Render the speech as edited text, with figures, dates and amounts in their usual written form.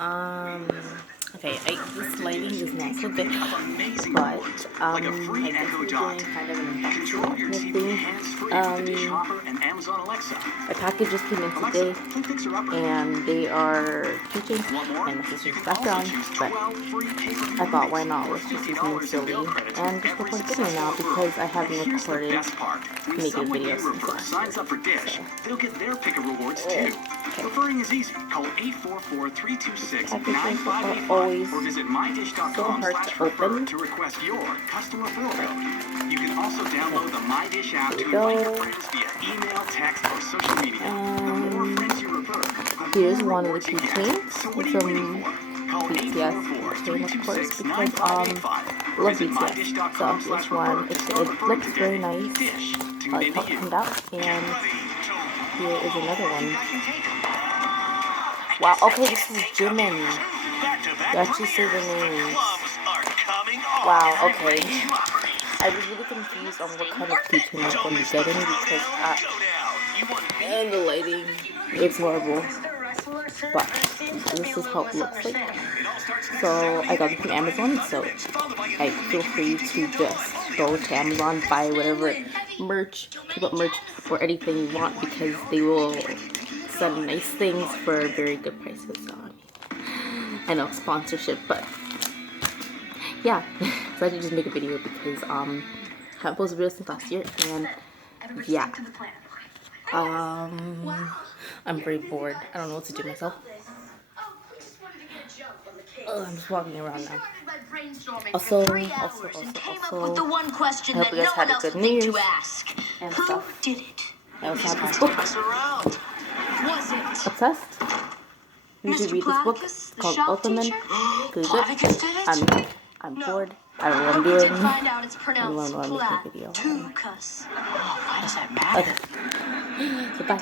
Okay, this lighting is not so good, but, I guess we're doing kind of an unboxing kind of thing. A package just came in today, and they are keychains, and my sister's background, but I thought, why not, let's just do something silly, and just record video now, because I haven't recorded making videos since last year, signs up for Dish, so. they'll get their pick of rewards too. Referring is easy. Call 844-326-9585 or visit mydish.com/refer to request your custom referral code. You can also download the MyDish app to invite your friends via email, text, or social media. The more friends you refer, Here's one of the keychains from BTS keychain, of course, because I love BTS. So this one, it looks very nice. I like how it turned out, and here is another one. Wow, okay, this is Jimin. You actually say the names. Wow, okay. I was really confused on what kind of keychain I was going to be getting because and the lighting, it's horrible. But this is how it looks like. So I got it from Amazon, so like feel free to just go to Amazon, buy whatever merch, K-pop merch, or anything you want, because they will send nice things for very good prices. So I know, sponsorship, but yeah. So I should just make a video because I haven't posted videos since last year, and yeah. I'm very bored. I don't know what to do myself. Oh, I'm just walking around now. Also, I hope you guys had a good New Year's and stuff. I also have this book. Obsessed. You should read this book called Ultimate. Pretty good. I'm bored. I don't know what I'm doing. I don't want to make a video. Why does that matter? Okay. So bye.